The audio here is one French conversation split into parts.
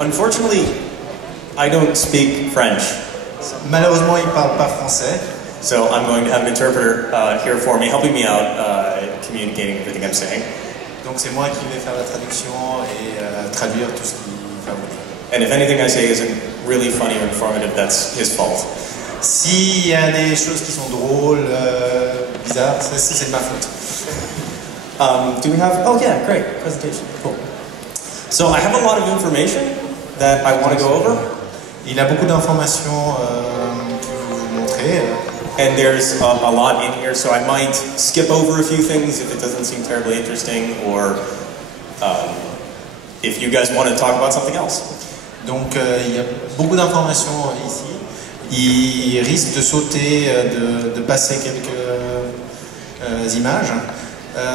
Unfortunately, I don't speak French. Malheureusement, il ne parle pas français. So I'm going to have an interpreter here for me, helping me out, communicating everything I'm saying. Donc c'est moi qui vais faire la traduction et traduire tout ce qu'il va vous dire. And if anything I say isn't really funny or informative, that's his fault. S'il y a des choses qui sont drôles, bizarres, c'est de ma faute. Do we have? Oh yeah, great presentation. Cool. So I have a lot of information that I want to go over. Il a beaucoup d'informations que je vais vous montrer. And there's a lot in here, so I might skip over a few things if it doesn't seem terribly interesting, or if you guys want to talk about something else. Donc il y a beaucoup d'informations ici. Il risque de sauter, de passer quelques images.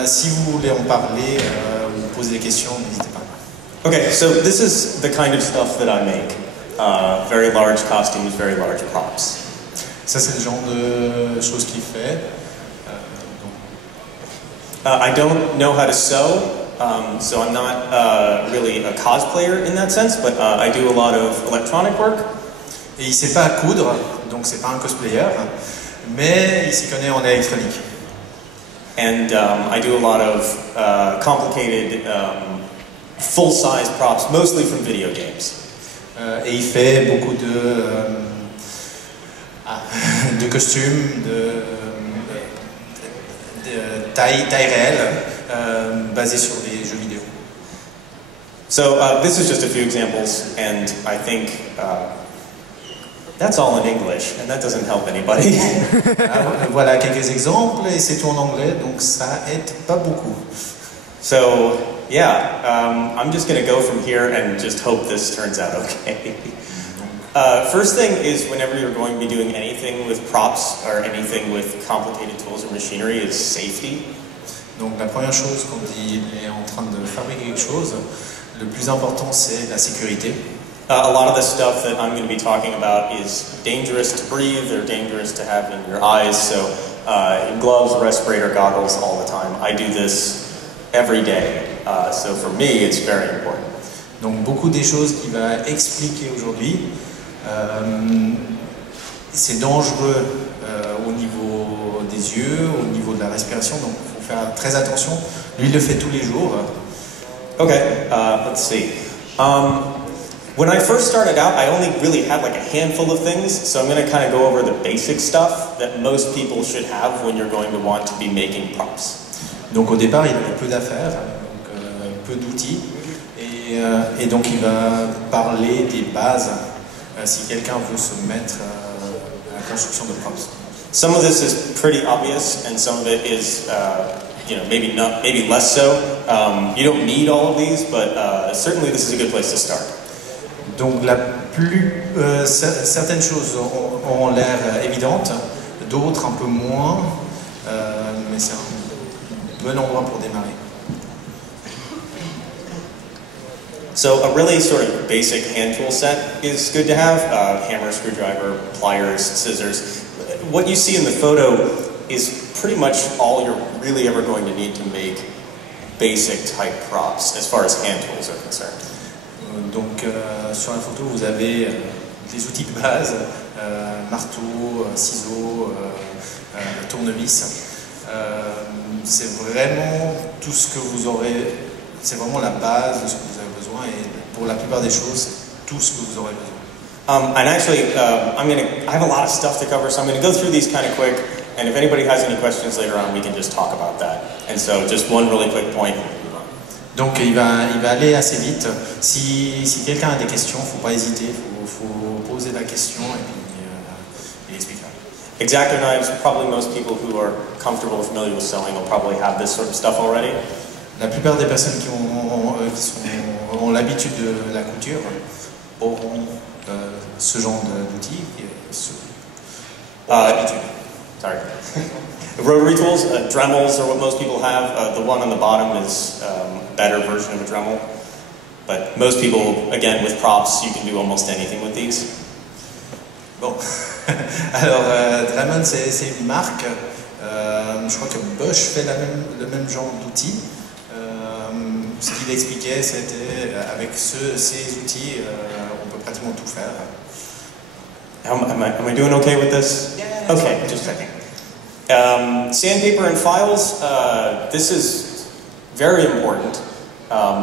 Si vous voulez en parler ou poser des questions, n'hésitez pas. Okay, so this is the kind of stuff that I make. Very large costumes, very large props. Ça, c'est le genre de choses qu'il fait. I don't know how to sew, so I'm not really a cosplayer in that sense, but I do a lot of electronic work. Et il ne sait pas coudre, donc c'est pas un cosplayer, mais il s'y connaît en électronique. And I do a lot of complicated full-size props, mostly from video games. Et il fait beaucoup de costumes, de taille réelle, basés sur des jeux vidéo. So this is just a few examples, and I think that's all in English, and that doesn't help anybody. Voilà quelques exemples, et c'est tout en anglais, donc ça aide pas beaucoup. So yeah, I'm just going to go from here and just hope this turns out okay. First thing is, whenever you're going to be doing anything with props or anything with complicated tools or machinery, is safety. Donc la première chose quand il est en train de fabriquer quelque chose, le plus important c'est la sécurité. A lot of the stuff that I'm going to be talking about is dangerous to breathe or dangerous to have in your eyes, so gloves, respirator, goggles all the time. I do this every day, so for me it's very important. Donc beaucoup des choses qu'il va expliquer aujourd'hui, c'est dangereux au niveau des yeux, au niveau de la respiration, donc il faut faire très attention. Lui, il le fait tous les jours. Okay, let's see. When I first started out, I only really had like a handful of things, so I'm going to kind of go over the basic stuff that most people should have when you're going to want to be making props. Donc au départ, il avait peu d'affaires, peu d'outils, et donc il va parler des bases si quelqu'un veut se mettre à la construction de props. Some of this is pretty obvious, and some of it is, maybe less so. You don't need all of these, but certainly this is a good place to start. Donc certaines choses auront l'air évidentes, d'autres un peu moins, mais c'est un bon endroit pour démarrer. So a really sort of basic hand tool set is good to have. Hammer, screwdriver, pliers, scissors. What you see in the photo is pretty much all you're really ever going to need to make basic type props as far as hand tools are concerned. Donc sur la photo vous avez des outils de base, marteau, ciseaux, tournevis. C'est vraiment tout ce que vous aurez, c'est vraiment la base de ce que vous avez besoin, et pour la plupart des choses, tout ce que vous aurez besoin. And actually, I have a lot of stuff to cover, so I'm going to go through these kind of quick, and if anybody has any questions later on, we can just talk about that. And so just one really quick point. Donc il va aller assez vite. Si quelqu'un a des questions, il ne faut pas hésiter, il faut poser la question et puis il expliquera. X-Acto knives, probably most people who are comfortable or familiar with sewing will probably have this sort of stuff already. La plupart des personnes qui ont l'habitude de la couture auront ce genre d'outils. Sorry. Rotary tools, Dremels are what most people have. The one on the bottom is a better version of a Dremel. But most people, again, with props, you can do almost anything with these. Bon, alors Dremel c'est une marque, je crois que Bosch fait le même genre d'outil. ce qu'il expliquait, c'était avec ces outils, on peut pratiquement tout faire. Am I doing okay with this? Yeah. Okay, just checking. Sandpaper and files, this is very important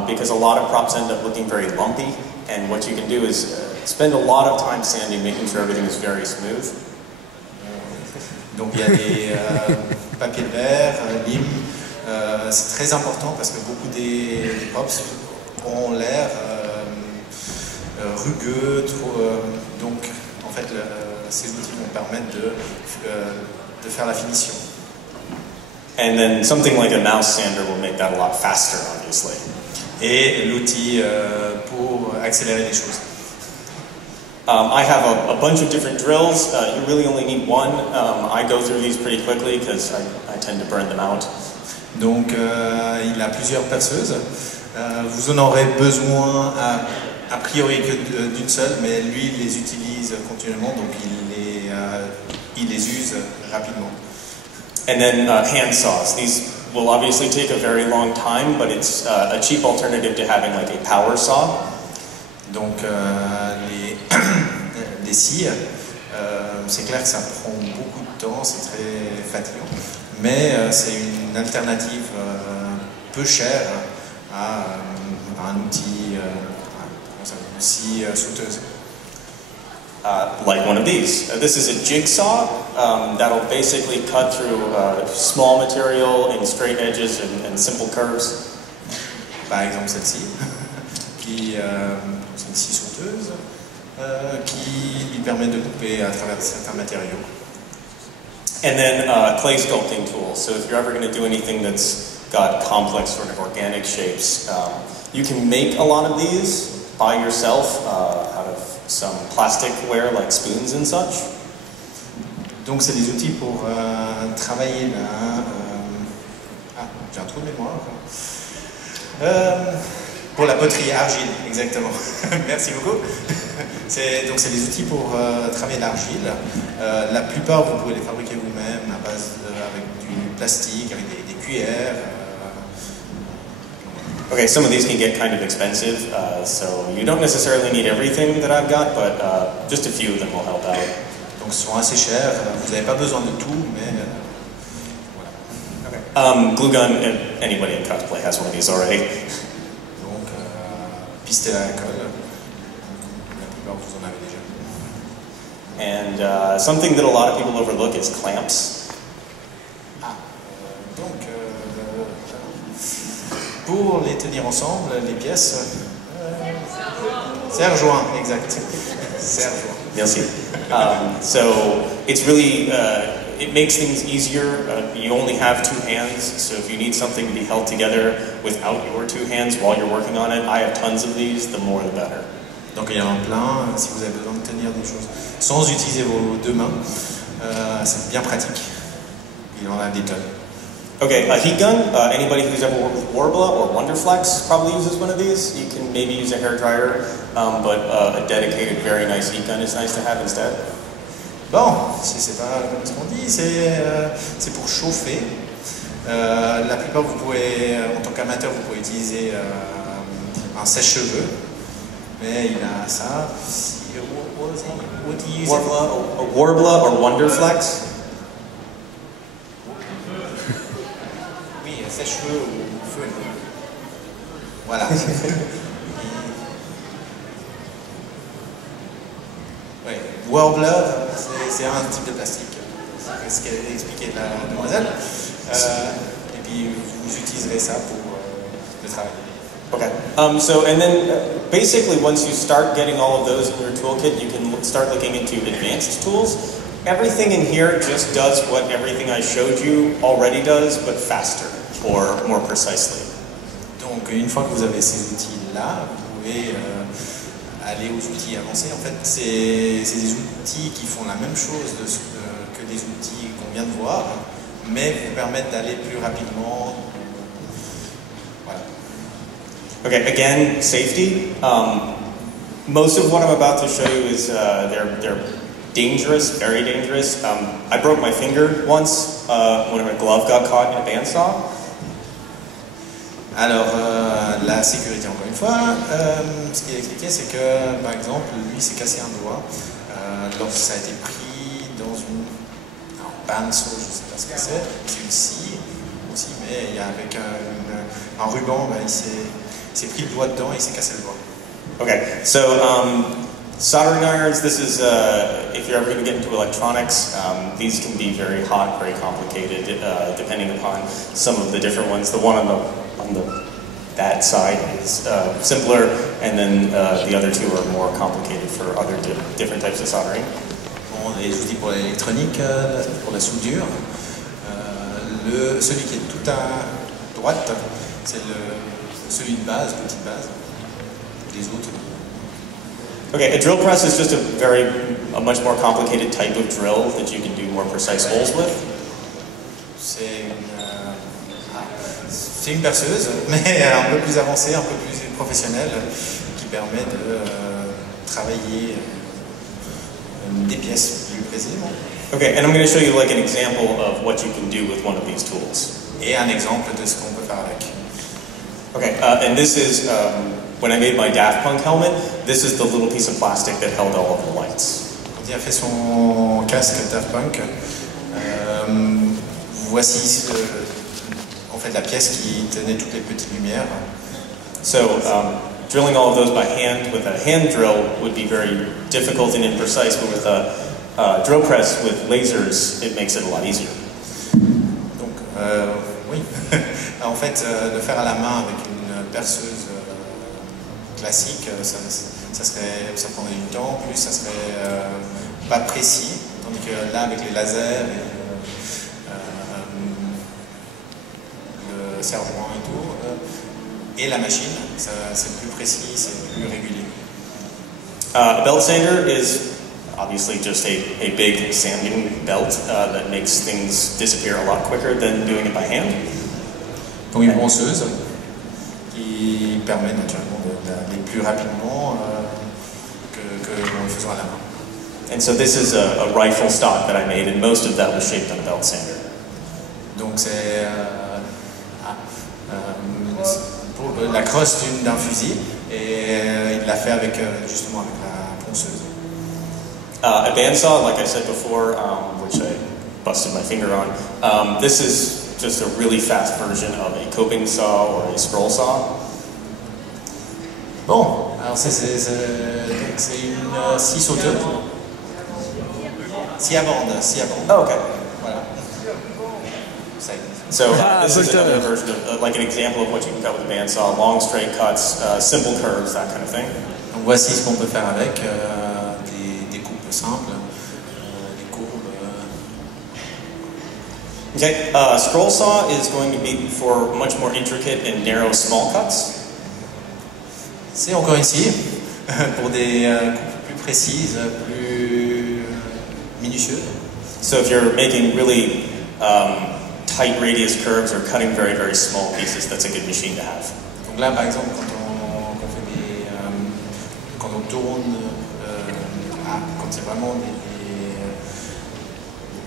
because a lot of props end up looking very lumpy, and what you can do is spend a lot of time sanding, making sure everything is very smooth. Donc il y a des papiers de verre, lime, c'est très important parce que beaucoup des props ont l'air rugueux, donc en fait ces outils vont permettre de faire la finition. And then something like a mouse sander will make that a lot faster, obviously. Et l'outil pour accélérer les choses. I have a bunch of different drills. You really only need one. I go through these pretty quickly because I tend to burn them out. Donc il a plusieurs perceuses. Vous en aurez besoin a priori que d'une seule, mais lui il les utilise continuellement, donc il les use rapidement. And then hand saws. These will obviously take a very long time, but it's a cheap alternative to having like a power saw. Donc les scies, c'est clair que ça prend beaucoup de temps, c'est très fatigant, mais c'est une alternative peu chère à un outil, une scie sauteuse. Like one of these. This is a jigsaw that'll basically cut through small material in straight edges and simple curves. Par exemple celle-ci, qui c'est une scie sauteuse qui lui permet de couper à travers certains matériaux. And then clay sculpting tools. So if you're ever going to do anything that's got complex sort of organic shapes, you can make a lot of these by yourself out of some plasticware like spoons and such. Donc c'est des outils pour travailler là. J'ai un trou de mémoire. Pour la poterie argile, exactement. Merci beaucoup. Donc c'est des outils pour travailler l'argile. La plupart vous pouvez les fabriquer vous-même à base avec du plastique, avec des cuillères. Okay, some of these can get kind of expensive, so you don't necessarily need everything that I've got, but just a few of them will help out. Donc ils sont assez chers, vous n'avez pas besoin de tout, mais voilà. Okay. Glue gun, anybody in cosplay has one of these already. Donc pistolet à colle, la plupart vous en avez déjà. And something that a lot of people overlook is clamps. Donc pour les tenir ensemble, les pièces, serre-joint, exact. Serre-joint. Merci. So it's really, it makes things easier. You only have two hands, so if you need something to be held together without your two hands while you're working on it, I have tons of these, the more the better. Donc il y en a plein, si vous avez besoin de tenir des choses sans utiliser vos deux mains, c'est bien pratique. Il y en a des tonnes. Okay, a heat gun. Anybody who's ever worked with Worbla or Wonderflex probably uses one of these. You can maybe use a hair dryer, but a dedicated, very nice heat gun is nice to have instead. Bon, si c'est pas comme ce qu'on dit, c'est pour chauffer. La plupart, vous pouvez, en tant qu'amateur, vous pouvez utiliser un sèche-cheveux, mais il a ça. What do you use? Worbla or Wonderflex. Sèche-cheveux ou feu. Voilà. Ouais. Warbler, c'est un type de plastique. C'est ce qu'elle a expliqué la demoiselle. Et puis vous utiliserez ça pour le travail. Okay. So and then basically once you start getting all of those in your toolkit, you can start looking into advanced tools. Everything in here just does what everything I showed you already does, but faster. Or more precisely. Donc une fois que vous avez ces outils-là, vous pouvez aller aux outils avancés. En fait, c'est des outils qui font la même chose que des outils qu'on vient de voir, mais vous permettent d'aller plus rapidement. Voilà. Okay, again, safety. Most of what I'm about to show you is they're dangerous, very dangerous. I broke my finger once when a glove got caught in a bandsaw. Alors, La sécurité, encore une fois, ce qu'il a expliqué, c'est que, par exemple, lui s'est cassé un doigt lorsque ça a été pris dans un pinceau, je ne sais pas ce que c'est une scie aussi, mais avec un ruban, il s'est pris le doigt dedans et il s'est cassé le doigt. Okay, so soldering irons, this is, if you're ever going to get into electronics, these can be very hot, very complicated, depending upon some of the different ones. The one on that side is simpler, and then the other two are more complicated for other different types of soldering. Bon, les outils pour l'électronique, pour la soudure, celui qui est tout à droite, c'est celui de base, l'outil de base. Les autres. Okay, a drill press is just a much more complicated type of drill that you can do more precise holes with. C'est une perceuse, mais un peu plus avancée, un peu plus professionnelle, qui permet de travailler des pièces plus précisément. Okay, and I'm going to show you like an example of what you can do with one of these tools. Et un exemple de ce qu'on peut faire avec. Okay, and this is, when I made my Daft Punk helmet, this is the little piece of plastic that held all of the lights. Quand il a fait son casque Daft Punk, voici en fait la pièce qui tenait toutes les petites lumières. So, drilling all of those by hand with a hand drill would be very difficult and imprecise, but with a drill press with lasers, it makes it a lot easier. Donc, oui, en fait, le faire à la main avec une perceuse classique, ça prendrait du temps, plus ça serait pas précis, tandis que là, avec les lasers et le serre-joint et tout, et la machine, c'est plus précis, c'est plus régulier. A belt sander is obviously just a big sanding belt that makes things disappear a lot quicker than doing it by hand. Donc une ponceuse qui permet naturellement d'aller plus rapidement que en le faisant à la main. And so this is a rifle stock that I made, and most of that was shaped on a belt sander. Donc c'est pour la crosse d'un fusil, et il l'a fait avec justement avec la ponceuse. A bandsaw, like I said before, which I busted my finger on, this is just a really fast version of a coping saw or a scroll saw. Bon, alors c'est une scie sauteuse. Scie à bande. Oh, okay. Voilà. So this is another version of, like an example of what you can cut with a bandsaw: long straight cuts, simple curves, that kind of thing. Donc voici ce qu'on peut faire avec des coupes simples, des courbes. Okay, scroll saw is going to be for much more intricate and narrow small cuts. C'est encore une scie pour des coupes plus précises, plus minutieuses. So if you're making really tight radius curves or cutting very, very small pieces, that's a good machine to have. Donc là, par exemple, quand on tourne, quand c'est vraiment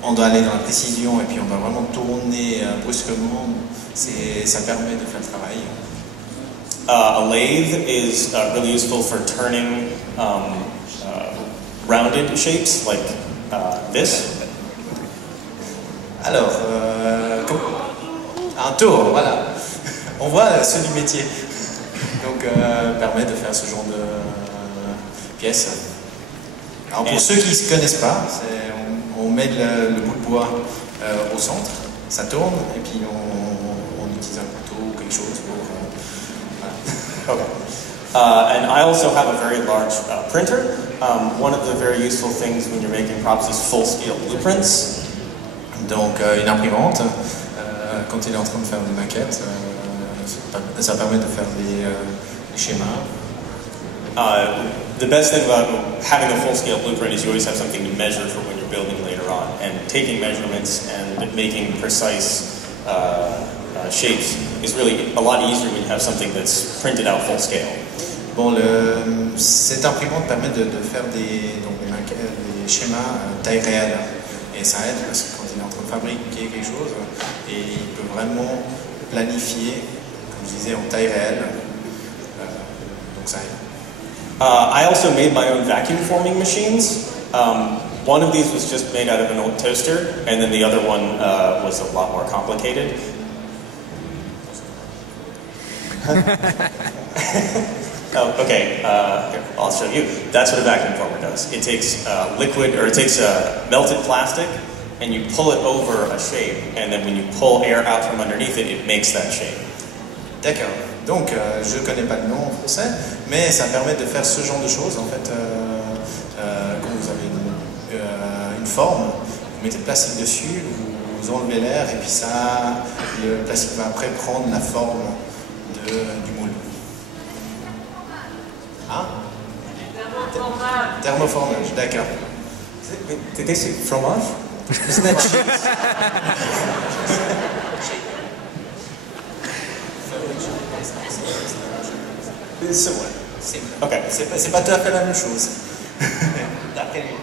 on doit aller dans la précision et puis on doit vraiment tourner brusquement, ça permet de faire le travail. A lathe is really useful for turning rounded shapes like this. Alors, un tour, voilà. On voit ceux du métier. Donc, permet de faire ce genre de pièces. Alors, pour ceux qui ne se connaissent pas, on met le bout de bois au centre, ça tourne, et puis on utilise un couteau ou quelque chose pour... Okay. And I also have a very large printer. One of the very useful things when you're making props is full-scale blueprints. Donc une imprimante, quand il est en train de faire des maquettes, ça permet de faire des schémas. The best thing about having a full-scale blueprint is you always have something to measure for when you're building later on. And taking measurements and making precise shapes is really a lot easier when you have something that's printed out full scale. Bon, cette imprimante permet de faire des schémas taille réelle. Et ça aide parce que quand il est en train de fabriquer quelque chose, et il peut vraiment planifier, comme je disais, en taille réelle, Donc ça aide. I also made my own vacuum forming machines. One of these was just made out of an old toaster, and then the other one was a lot more complicated. Oh, okay. Here, I'll show you. That's what a vacuum former does. It takes melted plastic, and you pull it over a shape, and then when you pull air out from underneath it, it makes that shape. D'accord. Donc, je ne connais pas le nom en français, mais ça permet de faire ce genre de choses. En fait, quand vous avez une forme, vous mettez le plastique dessus, vous enlevez l'air, et puis ça, le plastique va après prendre la forme du moule. Hein? Thermoformage, d'accord. Did they say fromage? Isn't that cheese? It's similar. Okay. C'est pas tout à fait la même chose. D'après lui.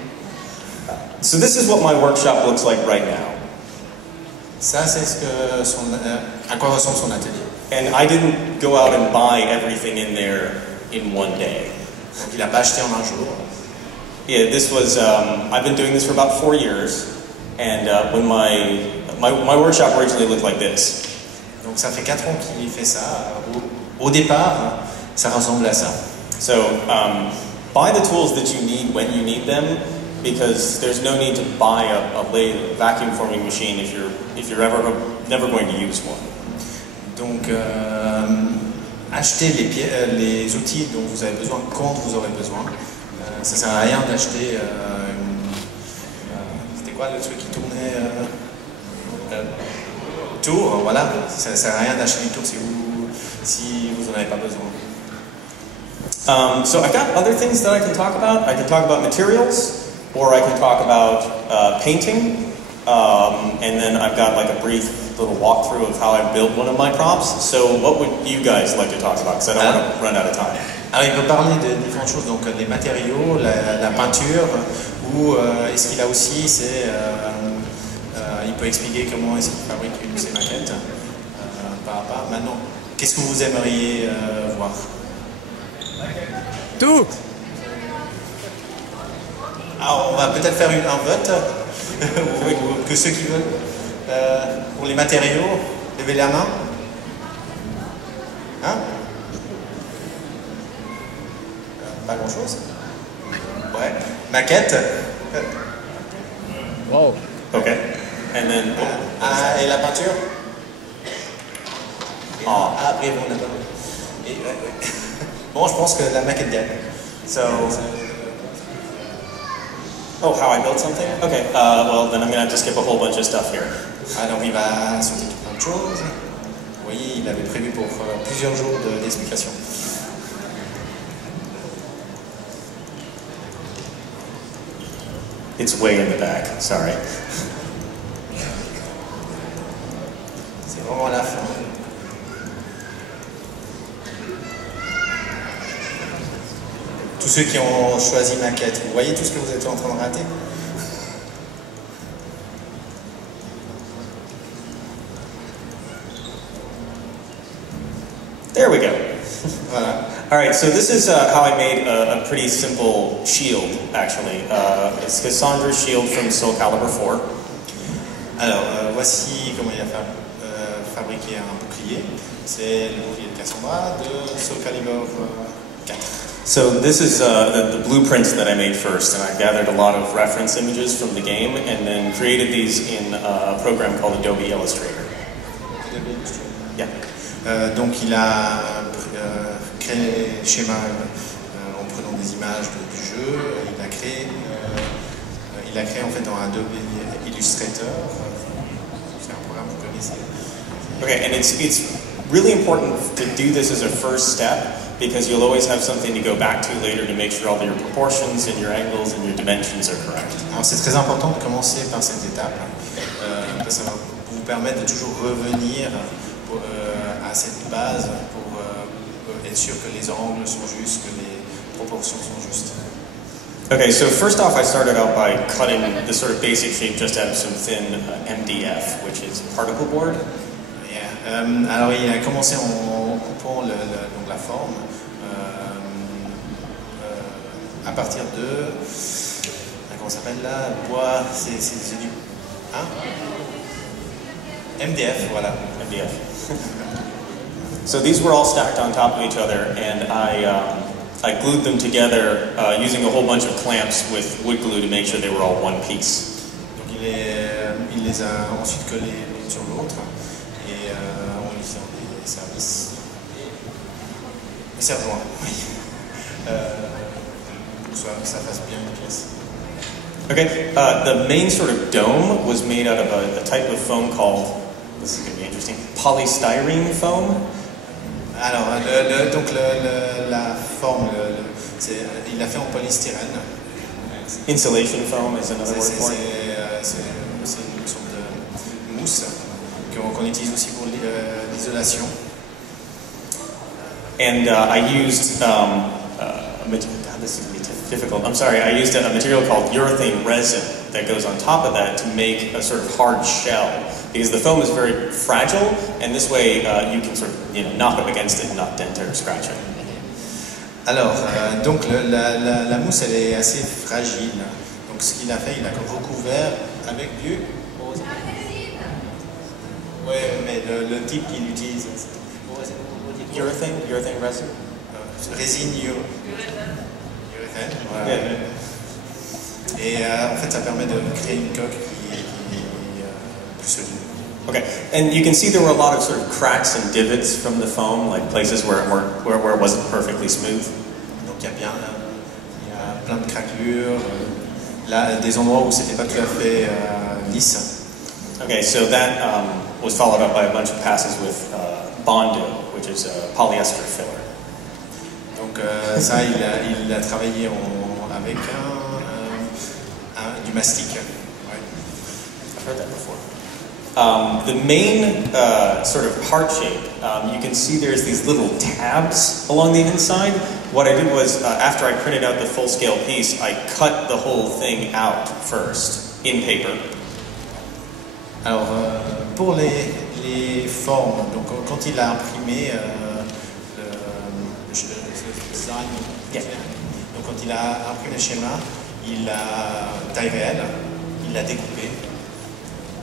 So this is what my workshop looks like right now. Ça, c'est à quoi ressemble son atelier. And I didn't go out and buy everything in there in one day. Donc, il n'a pas acheté en un jour. Yeah, this was, I've been doing this for about 4 years, and when my workshop originally looked like this. Donc ça fait 4 ans qu'il fait ça. Au départ, ça ressemble à ça. So, buy the tools that you need when you need them, because there's no need to buy a lathe vacuum forming machine if you're never going to use one. Donc, achetez les outils dont vous avez besoin quand vous aurez besoin. Ça sert à rien d'acheter c'était quoi le truc qui tournait tour, voilà. Ça sert à rien d'acheter une tour si vous n'en avez pas besoin. So I've got other things that I can talk about. I can talk about materials, or I can talk about painting, and then I've got like a brief little walkthrough of how I build one of my props. So what would you guys like to talk about? Because I don't want to run out of time. Alors il peut parler de différentes choses, donc les matériaux, la peinture, ou est-ce qu'il a aussi, il peut expliquer comment est-ce qu'il fabrique ses maquettes par rapport. Maintenant, qu'est-ce que vous aimeriez voir? Tout. Alors on va peut-être faire un vote, que ceux qui veulent, pour les matériaux, levez la main. Hein? Pas grand-chose. Ouais. Maquette. Wow. Okay. And then. Et la peinture. Après, bon, là-bas. Bon, je pense que la maquette gagne. So. Oh, how I built something? Okay. Well, then I'm going to have to skip a whole bunch of stuff here. Alors, il va sauter tout plein de choses. Vous voyez, il avait prévu pour plusieurs jours d'explication. It's way in the back. Sorry. C'est vraiment la fin. Tous ceux qui ont choisi maquette, vous voyez tout ce que vous êtes en train de rater? There we go. Voilà. All right, so this is how I made a pretty simple shield, actually. It's Cassandra's shield from Soul Calibur 4. Alors, voici comment il a fabriqué un bouclier. C'est le bouclier de Cassandra de Soul Calibur 4. So this is the blueprints that I made first, and I gathered a lot of reference images from the game, and then created these in a program called Adobe Illustrator. Yeah. Donc il a créé les schémas en prenant des images du jeu. Il a créé en fait dans Adobe Illustrator. C'est un programme que vous connaissez. Okay, and it's really important to do this as a first step, because you'll always have something to go back to later to make sure all your proportions and your angles and your dimensions are correct. Alors c'est très important de commencer par cette étape, parce que ça va vous permettre de toujours revenir à cette base pour être sûr que les angles sont justes, que les proportions sont justes. Okay, so first off I started out by cutting the sort of basic shape just out of some thin MDF, which is particle board. Yeah. Alors il a commencé en coupant donc la forme à partir de, comment ça s'appelle là, bois, c'est du, hein? MDF, voilà. MDF. So these were all stacked on top of each other, and I glued them together using a whole bunch of clamps with wood glue to make sure they were all one piece. Donc il les a ensuite collés l'une sur l'autre et on les fait des services. Les serre-joints, oui. Pour que ça fasse bien une pièce. Okay, the main sort of dome was made out of a type of foam called, this is going to be interesting, polystyrene foam. Alors, donc la forme, il l'a fait en polystyrène. Insulation foam is another word for it. C'est une sorte de mousse qu'on utilise aussi pour l'isolation. And I used, God, this is going to be difficult. I'm sorry, I used a material called urethane resin that goes on top of that to make a sort of hard shell. Because the foam is very fragile, and this way you can sort of knock up against it and not dent it or scratch it. Alors, donc la mousse elle est assez fragile. Donc ce qu'il a fait, il a recouvert avec du... Ouais, mais le type qu'il utilise, Urethane resin? Résine urethane. Voilà. Yeah. Et en fait, ça permet de créer une coque qui est plus solide. Okay, and you can see there were a lot of sort of cracks and divots from the foam, like places where it wasn't perfectly smooth. Donc il y a plein de craquelures, là des endroits où c'était pas tout à fait lisse. Okay, so that was followed up by a bunch of passes with Bondo, which is a polyester filler. Donc ça, il a travaillé avec du mastic. Ouais. I've heard that before. The main sort of heart shape, you can see there's these little tabs along the inside. What I did was, after I printed out the full-scale piece, I cut the whole thing out first, in paper. Alors, pour les formes, donc quand il a imprimé le design, Yeah. donc quand il a imprimé le schéma, il a taille réelle, il l'a découpé.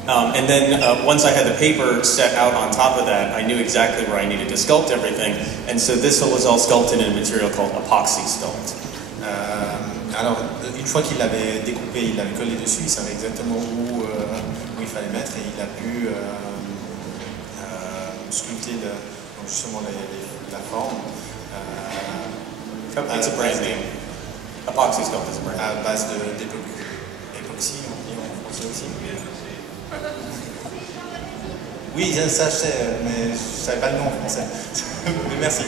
And then once I had the paper set out on top of that, I knew exactly where I needed to sculpt everything. And so this was all sculpted in a material called epoxy sculpt. Alors, une fois qu'il l'avait découpé, il l'avait collé dessus, il savait exactement où il fallait mettre et il a pu sculpter donc justement la forme. It's a brand name. Epoxy sculpt is a brand name. À base d'époxy, on dit en français aussi. Oui, ça je sais, mais je ne savais pas le nom en français. Mais merci.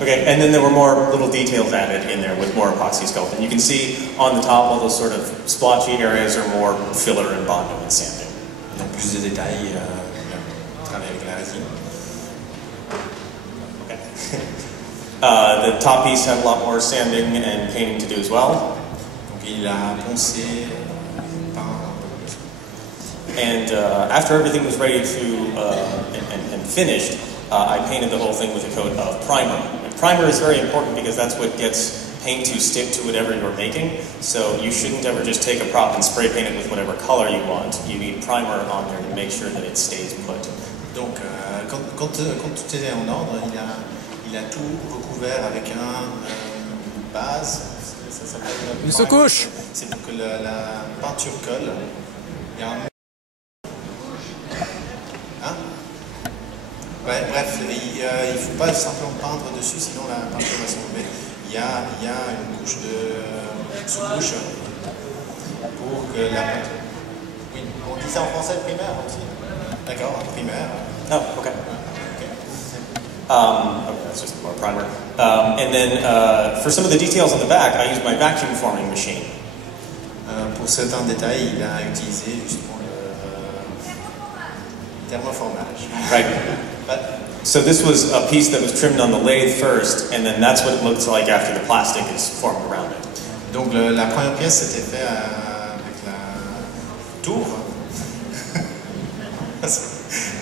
Okay, and then there were more little details added in there with more epoxy sculpt. And you can see on the top all those sort of splotchy areas are more filler and Bondo and sanding. Donc plus de détails, travailler avec la résine. Okay. The top piece had a lot more sanding and painting to do as well. Donc il a poncé, peint. And after everything was ready to and finished, I painted the whole thing with a coat of primer. And primer is very important because that's what gets paint to stick to whatever you're making. So you shouldn't ever just take a prop and spray paint it with whatever color you want. You need primer on there to make sure that it stays put. Donc quand tout était en ordre, il a tout recouvert avec une base. Ça s'appelle une sous-couche. C'est pour que la peinture colle. Il y a un... Hein? Ouais, bref, il ne faut pas simplement peindre dessus, sinon la peinture va s'enlever. Il y a une couche de sous-couche pour que la peinture... Oui, on dit ça en français, primaire aussi. D'accord, primaire. Oh, okay. Okay, that's just more primer. And then for some of the details on the back, I used my vacuum forming machine. Pour certains détails, il a utilisé justement le thermoformage. Right. But, so this was a piece that was trimmed on the lathe first, and then that's what it looks like after the plastic is formed around it. Donc la première pièce c'était fait avec la tour.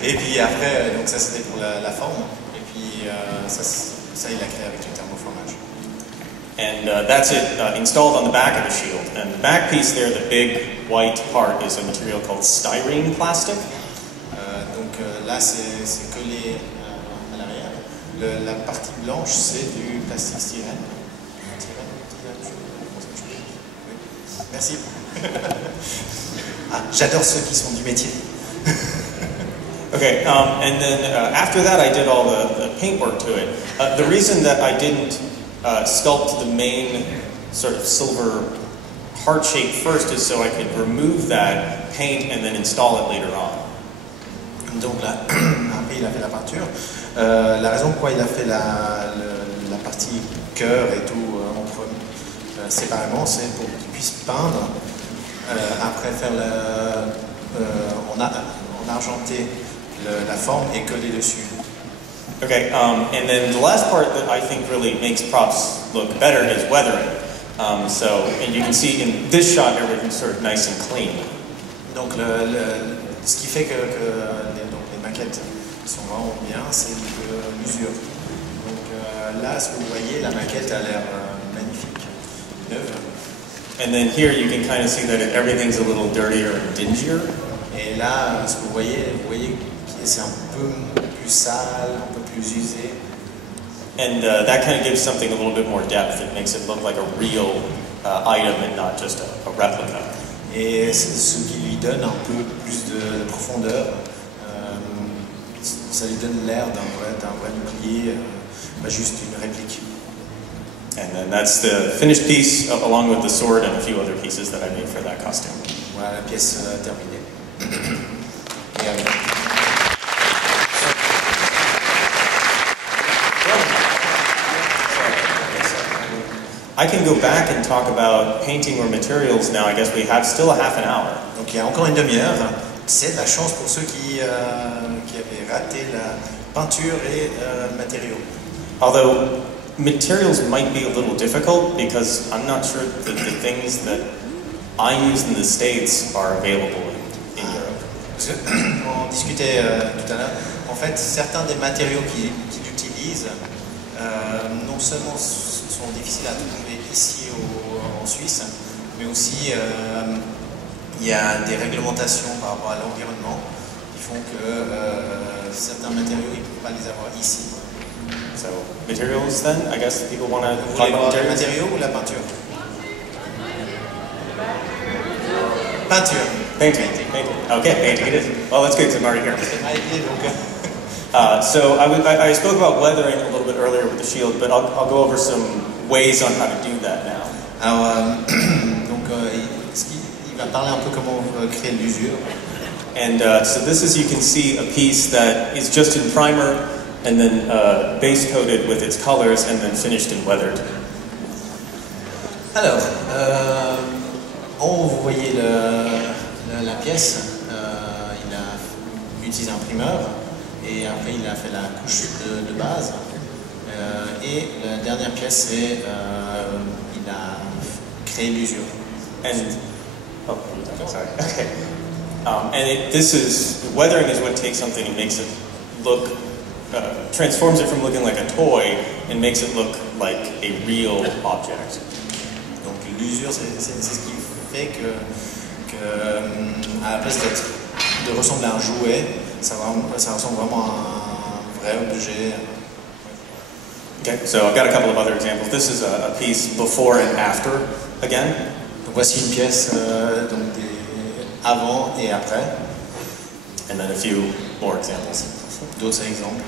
Et puis après, donc ça c'était pour la forme. Et puis ça il a créé avec le thermoformage. And that's it installed on the back of the shield. And the back piece there, the big white part, is a material called styrene plastic. Là, c'est collé à l'arrière. La partie blanche, c'est du plastique styrène. Merci. Ah, j'adore ceux qui sont du métier. Okay, and then after that I did all the paintwork to it. The reason that I didn't sculpt the main sort of silver heart shape first is so I could remove that paint and then install it later on. Donc là, après il a fait la peinture. La raison pourquoi il a fait la partie cœur et tout séparément, c'est pour qu'il puisse peindre, après faire en argenté la forme et coller dessus. Okay, and then the last part that I think really makes props look better is weathering. And you can see in this shot everything's sort of nice and clean. Donc ce qui fait que les maquettes sont vraiment bien, c'est l'usure. Donc là, ce que vous voyez, la maquette a l'air magnifique, neuve. And then here you can kind of see that everything's a little dirtier and dingier. Et là, ce que vous voyez que c'est un peu plus sale, un peu plus usé. And that kind of gives something a little bit more depth. It makes it look like a real item and not just a replica. Et ce qui lui donne un peu plus de profondeur, ça lui donne l'air d'un vrai bouclier, pas juste une réplique. And then that's the finished piece, along with the sword and a few other pieces that I made for that costume. Voilà la pièce terminée. Et avec. I can go back and talk about painting or materials now. I guess we have still a half an hour. Donc il y a encore une demi-heure. C'est la chance pour ceux qui avaient raté la peinture et matériaux. Although materials might be a little difficult because I'm not sure that the things that I use in the States are available in Europe. On discutait tout à l'heure. En fait, certains des matériaux qu'il utilise non seulement sont difficiles à trouver ici en Suisse, mais aussi il y a des réglementations par rapport à l'environnement qui font que certains matériaux, ils ne peuvent pas les avoir ici. So, materials then? I guess people want to Vous talk voulez about voir le materials? matériau ou la peinture? Peinture. Painting. Okay, painting it is. Well, that's good because I'm already here. C'est ma idée, donc. So I spoke about weathering a little bit earlier with the shield, but I'll go over some ways on how to do that now. Alors, donc, il va parler un peu comment créer l'usure. And so this is, you can see a piece that is just in primer and then base coated with its colors and then finished and weathered. Alors, en haut, vous voyez la pièce. Il a utilisé un primeur et après il a fait la couche de base. Et la dernière pièce, c'est il a créé l'usure. And sorry. Okay. This is weathering is what takes something and makes it look, transforms it from looking like a toy and makes it look like a real object. Donc l'usure, c'est ce qui fait que à la place de ressembler à un jouet, ça ressemble vraiment à un vrai objet. Okay, so I've got a couple of other examples. This is a piece before and after again. Donc voici une pièce donc avant et après. And then a few more examples. D'autres exemples.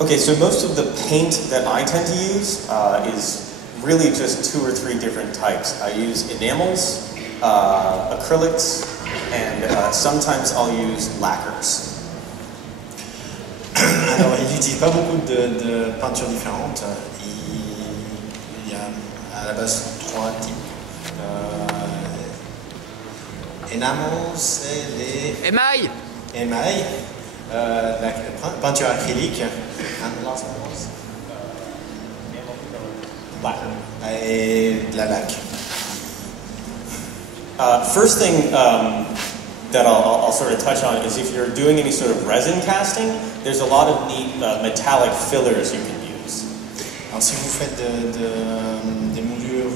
Okay, so most of the paint that I tend to use is really just 2 or 3 different types. I use enamels, acrylics, and sometimes I'll use lacquers. Alors, il n'utilise pas beaucoup de peintures différentes. Il y a à la base 3 types. Enamel, c'est les Émail. émails, la peinture acrylique, et de la laque. First thing that I'll sort of touch on is if you're doing any sort of resin casting, there's a lot of neat metallic fillers you can use. Alors si vous faites des moulures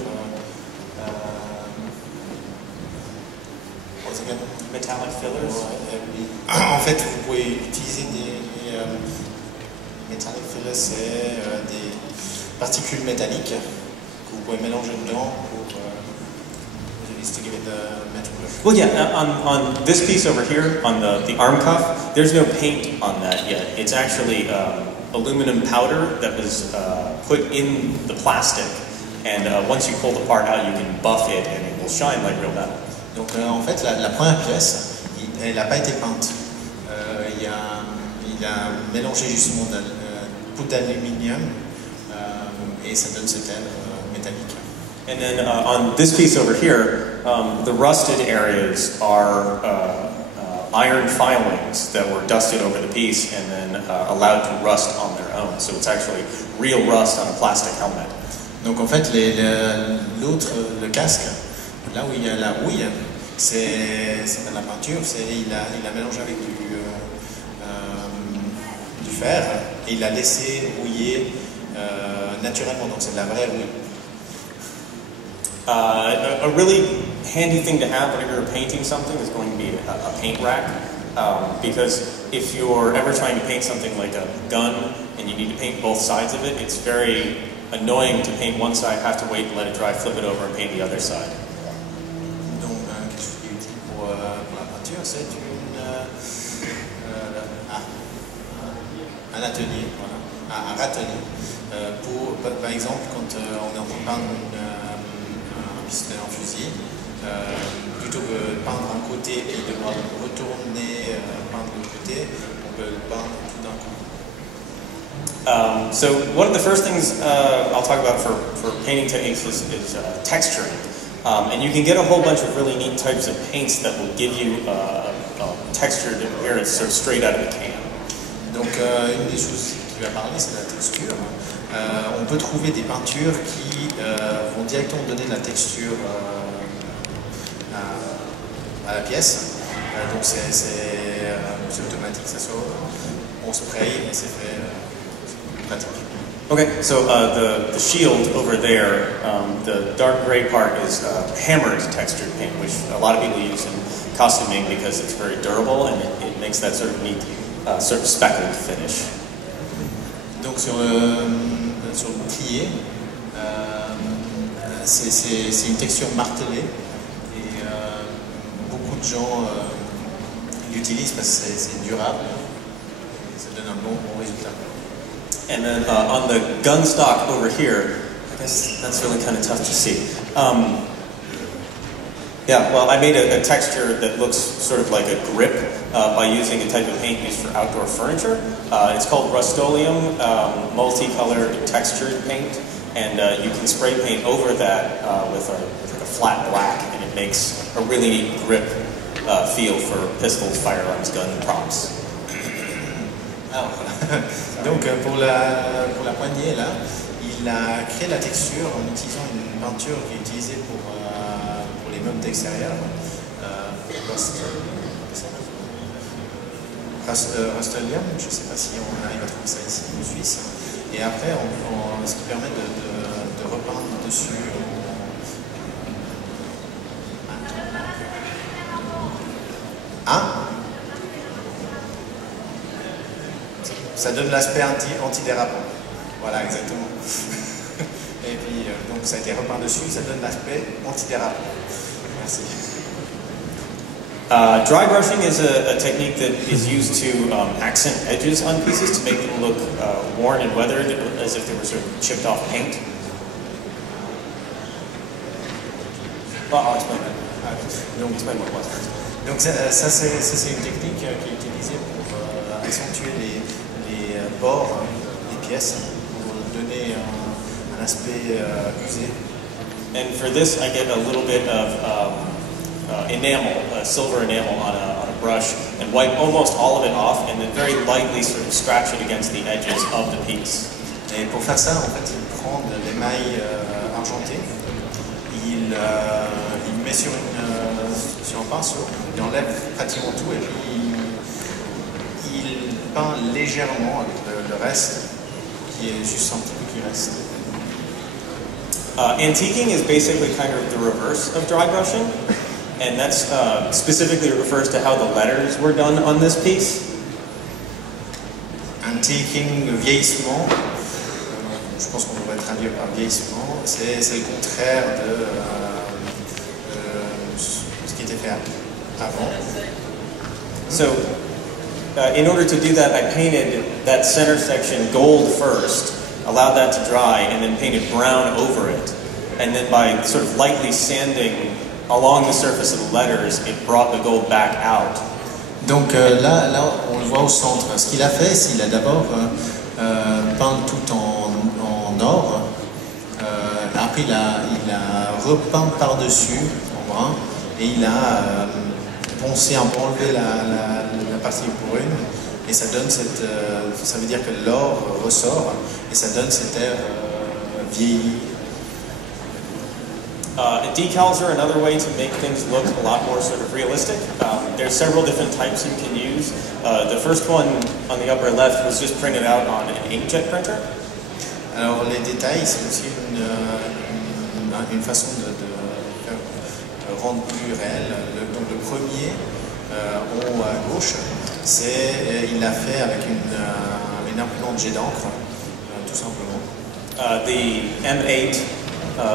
Metallic fillers. En fait, vous pouvez utiliser des metallic fillers, c'est des particules métalliques que vous pouvez mélanger dedans pour to give it the metal look. Well, yeah, on this piece over here, on the arm cuff, there's no paint on that yet. It's actually aluminum powder that was put in the plastic, and once you pull the part out, you can buff it and it will shine like real metal. Donc en fait, la première pièce, elle n'a pas été peinte. Il a mélangé justement de poudre d'aluminium et ça donne cette aile métallique. And then on this piece over here, the rusted areas are iron filings that were dusted over the piece and then allowed to rust on their own. So it's actually real rust on a plastic helmet. Donc en fait, le casque, là où il y a la houille, c'est pas de la peinture, il a mélangé avec du fer et il l'a laissé rouiller naturellement, donc c'est de la vraie houille. A really handy thing to have whenever you're painting something is going to be a paint rack, because if you're ever trying to paint something like a gun and you need to paint both sides of it, it's very annoying to paint one side, have to wait and let it dry, flip it over and paint the other side. Donc, quelque chose qui est utile pour la peinture, c'est un atelier, voilà, un râtelier. Par exemple, quand on est en train de peindre un pistolet en fusil, plutôt que de peindre un côté et devoir retourner peindre l'autre côté, on peut le peindre tout d'un coup. So one of the first things I'll talk about for painting techniques is texturing. And you can get a whole bunch of really neat types of paints that will give you a textured appearance sort of straight out of the can. Donc une des choses qui va parler, c'est la texture. On peut trouver des peintures qui vont directement donner de la texture à la pièce. Donc c'est automatique, ça sort, on spray et c'est fait pratique. Okay, so the shield over there, the dark gray part is hammered textured paint, which a lot of people use in costuming because it's very durable and it makes that sort of neat, sort of speckled finish. Donc sur le bouclier, c'est une texture martelée et beaucoup de gens l'utilisent parce que c'est durable et ça donne un bon résultat. And then on the gun stock over here, I guess that's really kind of tough to see. Yeah, well, I made a texture that looks sort of like a grip by using a type of paint used for outdoor furniture. It's called Rust-Oleum multicolored textured paint, and you can spray paint over that with like a flat black, and it makes a really neat grip feel for pistols, firearms, gun props. Alors, donc pour la poignée là, il a créé la texture en utilisant une peinture qui est utilisée pour les meubles d'extérieur, Rust-Oleum, je ne sais pas si on arrive à trouver ça ici en Suisse, et après ce qui permet de repeindre dessus. Ça donne l'aspect antidérapant. Voilà, exactement. Et puis, donc ça a été repeint dessus, ça donne l'aspect antidérapant. Merci. Dry brushing is a technique that is used to accent edges on pieces to make them look worn and weathered as if they were sort of chipped off paint. Well, I'll explain that. Donc, Explain what it was first. Donc ça c'est une technique qui est utilisée pour accentuer les bords des pièces, pour donner un aspect usé. And for this, I get a little bit of enamel, silver enamel on a brush, and wipe almost all of it off, and then very lightly sort of scratch it against the edges of the piece. Et pour faire ça, en fait, il prend de l'émail argenté, il met sur un pinceau, il enlève pratiquement tout, et puis il peint légèrement avec le reste, qui est juste un petit peu qui reste. Antiquing is basically kind of the reverse of dry brushing, and that's specifically refers to how the letters were done on this piece. Antiquing, le vieillissement, je pense qu'on devrait traduire par vieillissement, c'est le contraire de ce qui était fait avant. So, in order to do that, I painted that center section gold first, allowed that to dry, and then painted brown over it. And then by sort of lightly sanding along the surface of the letters, it brought the gold back out. Donc là, on le voit au centre. Ce qu'il a fait, c'est qu'il a d'abord peint tout en or. Après, il a repeint par-dessus en brun et il a poncé un peu, enlevé la partie brune. Et ça donne ça veut dire que l'or ressort et ça donne cet air vieilli. Decals are another way to make things look a lot more sort of realistic. There's several different types you can use. The first one on the upper left was just printed out on an inkjet printer. Alors les détails, c'est aussi une façon de rendre plus réel. Donc le premier, en haut à gauche, il l'a fait avec une imprimante jet d'encre, tout simplement. The M8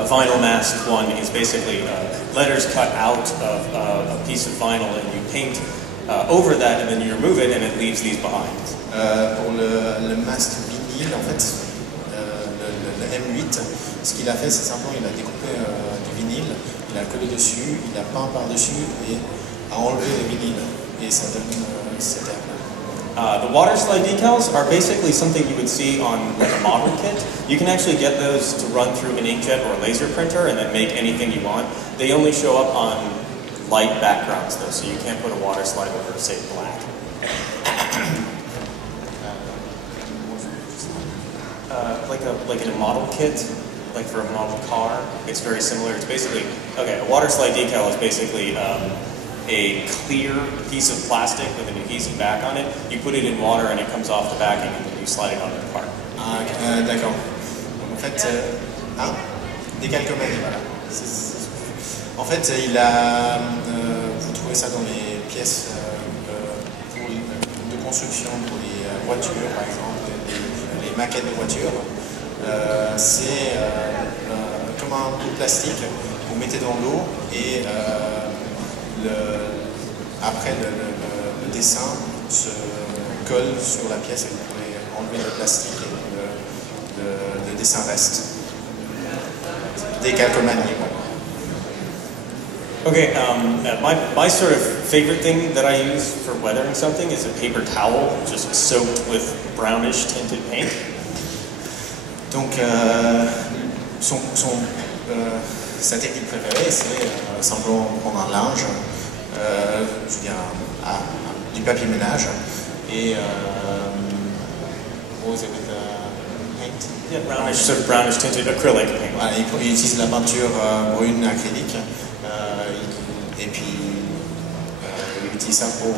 vinyl masked one is basically letters cut out of a piece of vinyl, and you paint over that, and then you remove it, and it leaves these behind. Pour le masque vinyle, en fait, le M8, ce qu'il a fait, c'est simplement il a découpé du vinyle, il a collé dessus, il a peint par-dessus et a enlevé le vinyle, et ça donne cet air-là. The water slide decals are basically something you would see on like a model kit. You can actually get those to run through an inkjet or a laser printer and then make anything you want. They only show up on light backgrounds though, so you can't put a water slide over, say, black. Like in a model kit, like for a model car, it's very similar. It's basically, okay, a water slide decal is basically a clear piece of plastic with an adhesive back on it. You put it in water and it comes off the backing and then you slide it onto the part. Ah, d'accord. En fait, décalcomanie, voilà. En fait, vous trouvez ça dans les pièces de construction pour les voitures, par exemple, les maquettes de voitures. C'est comme un bout de plastique que vous mettez dans l'eau et après le dessin se colle sur la pièce et vous pouvez enlever le plastique et le dessin reste. Décalcomanie. Okay, my sort of favorite thing that I use for weathering something is a paper towel just soaked with brownish tinted paint. Donc sa technique préférée, c'est simplement prendre un linge, du papier ménage et what was it with paint? Yeah, brownish, sort of brownish tinted acrylic paint. Voilà, il utilise la peinture brune acrylique et puis il utilise ça pour.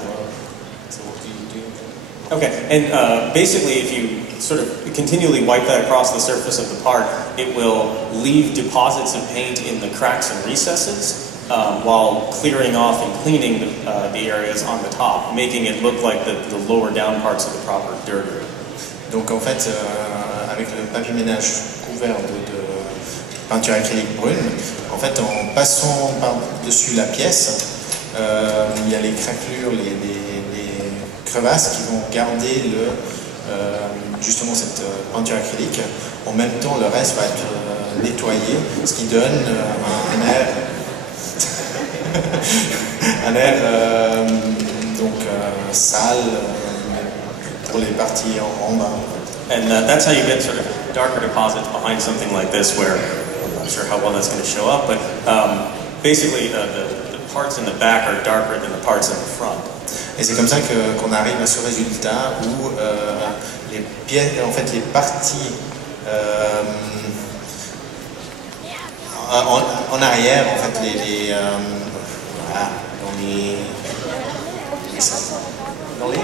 Okay, and basically if you sort of continually wipe that across the surface of the part, it will leave deposits of paint in the cracks and recesses while clearing off and cleaning the areas on the top, making it look like the lower down parts of the proper dirtier. Donc en fait, avec le papier ménage couvert de peinture acrylique brune, en fait en passant par-dessus la pièce, il y a les craquelures, les crevasses qui vont garder justement cette peinture acrylique. En même temps, le reste va être nettoyé, ce qui donne un air donc sale pour les parties en bas. And that's how you get sort of darker deposits behind something like this, where I'm not sure how well that's going to show up, but basically the parts in the back are darker than the parts in the front. Et c'est comme ça qu'on arrive à ce résultat où les pièces, en fait, les parties en arrière, en fait, dans les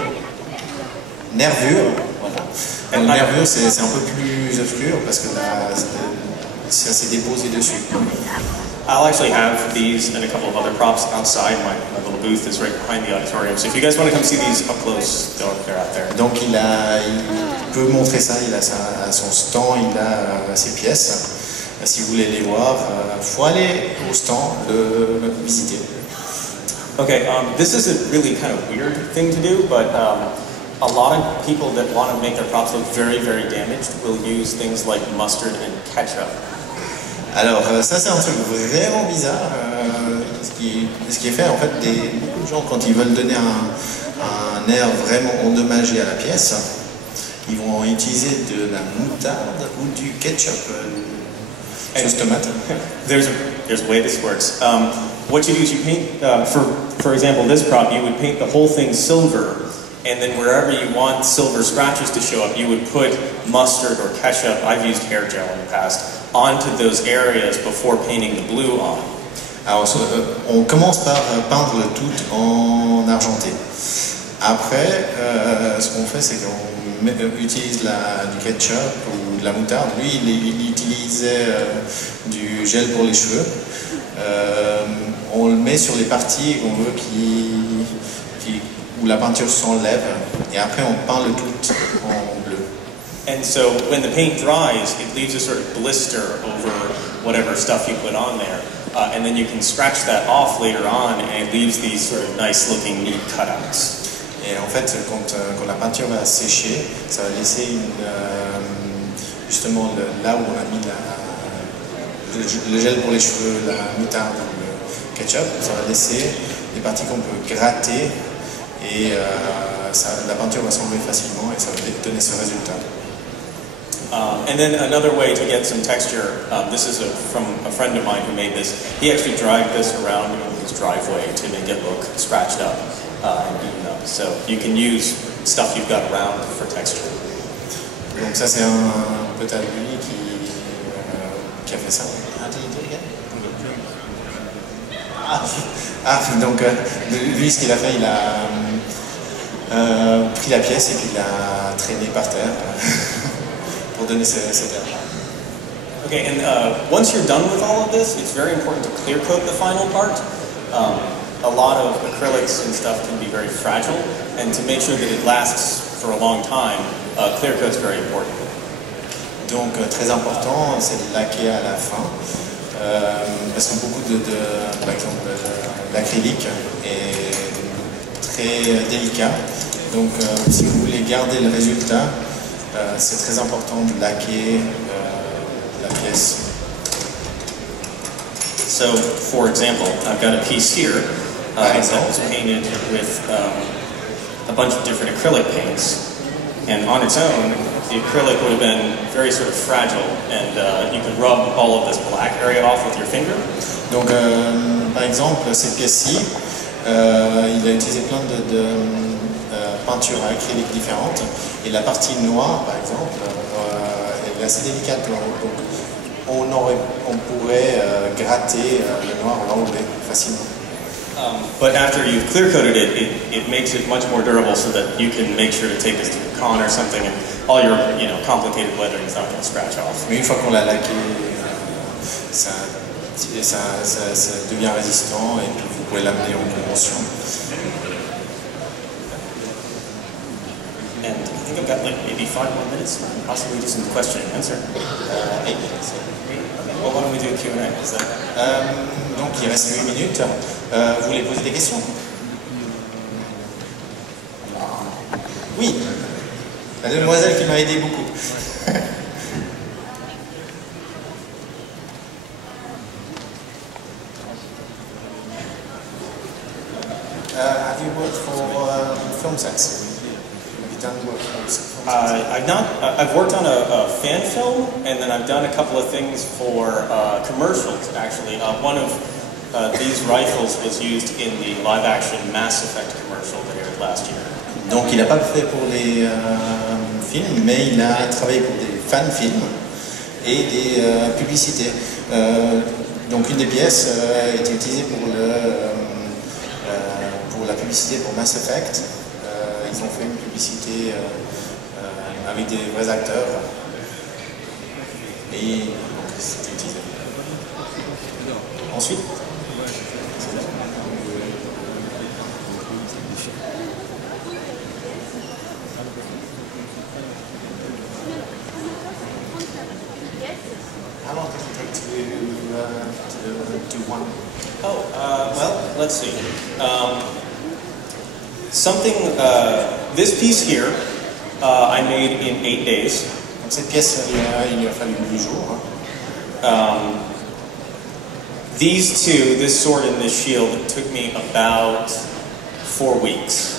nervures, voilà. Les nervures, c'est un peu plus obscur parce que ça s'est déposé dessus. I'll actually have these and a couple of other props outside. My little booth is right behind the auditorium. So if you guys want to come see these up close, they're out there. Donc il peut montrer ça, il a son stand, il a ses pièces. Si vous voulez les voir, il faut aller au stand, le visiter. Okay, this is a really kind of weird thing to do, but a lot of people that want to make their props look very, very damaged will use things like mustard and ketchup. Alors ça c'est un truc vraiment bizarre, ce qui est fait en fait, beaucoup de gens quand ils veulent donner un air vraiment endommagé à la pièce, ils vont utiliser de la moutarde ou du ketchup, sauce tomate. There's a way this works. What you do is you paint, for example, this prop, you would paint the whole thing silver, and then wherever you want silver scratches to show up, you would put mustard or ketchup, I've used hair gel in the past, onto those areas before painting the blue on. Alors on commence par peindre le tout en argenté. Après, ce qu'on fait, c'est qu'on utilise du ketchup ou de la moutarde. Lui, il utilisait du gel pour les cheveux. On le met sur les parties qu'on veut où la peinture s'enlève, et après on peint le tout en bleu. And so when the paint dries, it leaves a sort of blister over whatever stuff you put on there. And then you can scratch that off later on, and it leaves these sort of nice looking neat cutouts. Et en fait, quand la peinture va sécher, ça va laisser justement là où on a mis le gel pour les cheveux, la moutarde, le ketchup, ça va laisser des parties qu'on peut gratter, et la peinture va s'enlever facilement et ça va donner ce résultat. And then another way to get some texture, this is from a friend of mine who made this. He actually dragged this around his driveway to make it look scratched up and beaten up. So you can use stuff you've got around for texture. Donc ça c'est un pote à lui qui a fait ça. Donc lui ce qu'il a fait, il a pris la pièce et puis il l'a traînée par terre. Pour donner cet air. Okay, and once you're done with all of this, it's very important to clear coat the final part. A lot of acrylics and stuff can be very fragile, and to make sure that it lasts for a long time, clear coat is very important. Donc très important, c'est de laquer à la fin, parce que beaucoup par exemple, l'acrylique est très délicat. Donc si vous voulez garder le résultat, c'est très important de laquer la pièce. So, for example, I've got a piece here that was painted with a bunch of different acrylic paints, and on its own, the acrylic would have been very sort of fragile, and you could rub all of this black area off with your finger. Donc, par exemple, cette pièce-ci, il a utilisé plein de peintures acryliques différentes, et la partie noire, par exemple, elle est assez délicate, donc on pourrait gratter le noir, l'enlever facilement. But after you've clear coated it, it makes it much more durable so that you can make sure to take this to a con or something, and all your complicated lettering is not going to scratch off. Mais une fois qu'on l'a laqué, ça devient résistant, et puis vous pouvez l'amener en convention. And I think I've got like maybe 5 more minutes, possibly do some question and answer. 8 minutes. Okay. Well, why don't we do a Q&A? Donc il reste 8 minutes. Vous voulez poser des questions? Oui. La demoiselle qui m'a aidé beaucoup. Have you worked for film sets? Have you done work for film sets? I've worked on a fan film, and then I've done a couple of things for commercials, actually. One of these rifles was used in the live-action Mass Effect commercial that aired last year. Donc il n'a pas fait pour les films, mais il a travaillé pour des fan-films et des publicités. Donc une des pièces a été utilisée pour la publicité pour Mass Effect. Ils ont fait une publicité avec des vrais acteurs. Et c'était ensuite, how long does it take to do one? Oh, well, let's see. This piece here, I made in 8 days. Donc cette pièce, il lui a fallu 8 jours. Hein. These two, this sword and this shield, it took me about 4 weeks.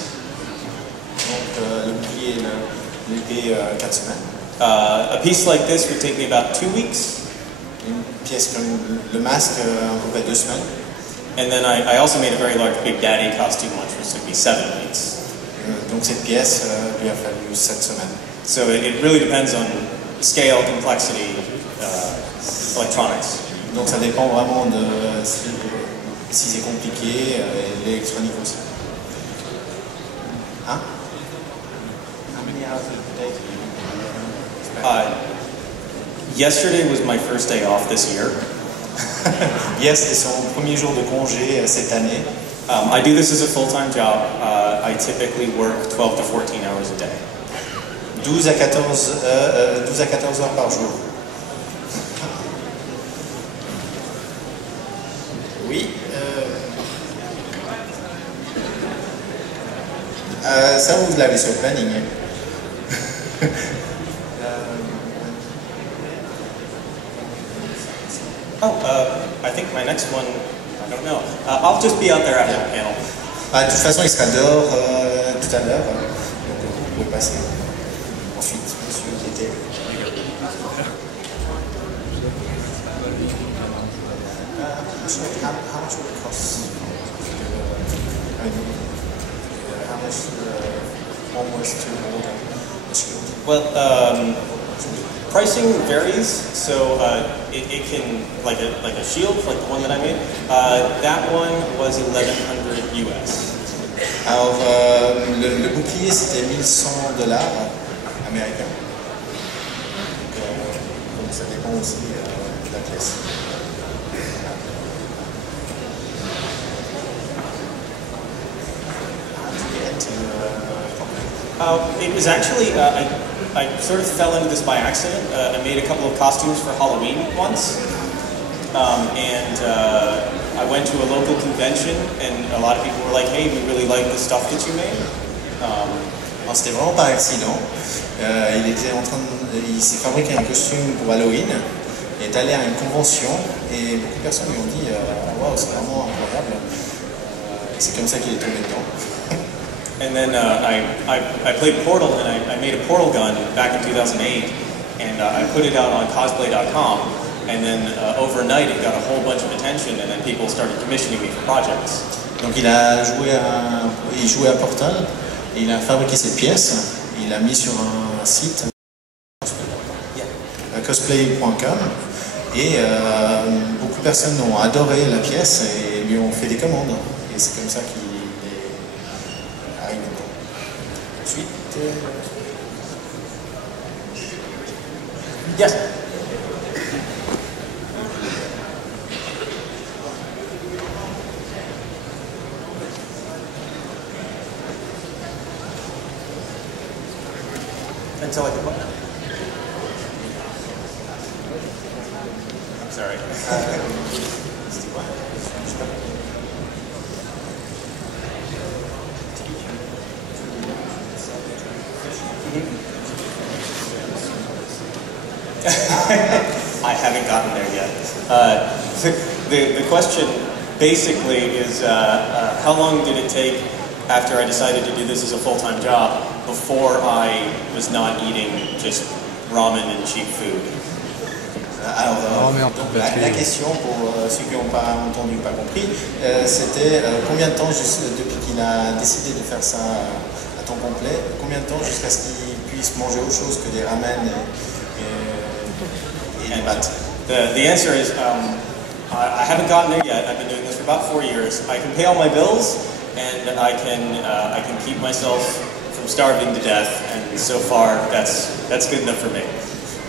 Donc le bouclier et l'épée, 4 semaines. A piece like this would take me about 2 weeks. Une pièce comme le masque, à peu près 2 semaines. And then I also made a very large Big Daddy costume once, which took me 7 weeks. Donc cette pièce lui a fallu 7 semaines. So it really depends on scale, complexity, electronics. Donc ça dépend vraiment de si c'est compliqué et l'électronique aussi. Hein? How many hours a day do you Yesterday was my first day off this year. Yes, c'est son premier jour de congé cette année. I do this as a full-time job. I typically work 12 to 14 hours a day. 12 à 14 heures par jour. Oui. Ça, vous l'avez sur le planning. I think my next one, I don't know. I'll just be out there after the panel. De toute façon, il sera dehors tout à l'heure. Donc vous pouvez passer. Ensuite, monsieur qui était. How much would it cost? How much almost to order a shield? Well, pricing varies. So it can, like a shield, like the one that I made. That one was 1,100 US. Alors, le bouclier c'était 1 100 $ américains. Donc ça dépend aussi de la pièce. It was actually, I sort of fell into this by accident. I made a couple of costumes for Halloween once. I went to a local convention and a lot of people were like, hey, we really like the stuff that you made. C'était vraiment par accident. Il s'est fabriqué un costume pour Halloween. Il est allé à une convention et beaucoup de personnes lui ont dit waouh, c'est vraiment incroyable. C'est comme ça qu'il est tombé dedans. And then I played Portal, and I made a Portal gun back in 2008, and I put it out on cosplay.com, and then overnight it got a whole bunch of attention, and then people started commissioning me for projects. Donc il jouait à Portal, et il a fabriqué cette pièce, il l'a mis sur un site, cosplay.com, et beaucoup de personnes ont adoré la pièce et lui ont fait des commandes, et c'est comme ça qu'il Ensuite, yes. Until I can what? I'm sorry. I haven't gotten there yet. The question basically is how long did it take after I decided to do this as a full-time job before I was not eating just ramen and cheap food? Alors, donc, la question pour ceux qui n'ont pas entendu ou pas compris, c'était combien de temps depuis qu'il a décidé de faire ça à temps complet, combien de temps jusqu'à ce qu'il puisse manger autre chose que des ramen et des pâtes? The answer is I haven't gotten there yet. I've been doing this for about 4 years. I can pay all my bills and I can keep myself from starving to death, and so far that's good enough for me.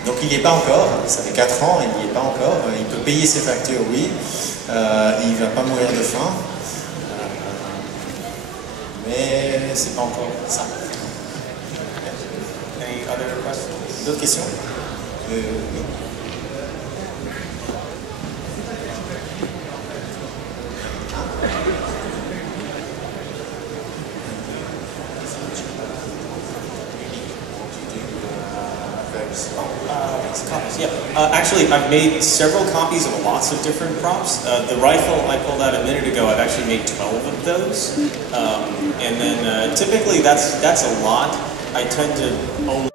Donc il n'y est pas encore, ça fait 4 ans, il n'y est pas encore, il peut payer ses factures, oui, il va pas mourir de faim. Mais c'est pas encore ça. Any other questions? D'autres questions? Oui. Copies, yeah. Actually, I've made several copies of lots of different props. The rifle I pulled out a minute ago, I've actually made 12 of those. And then typically that's a lot. I tend to only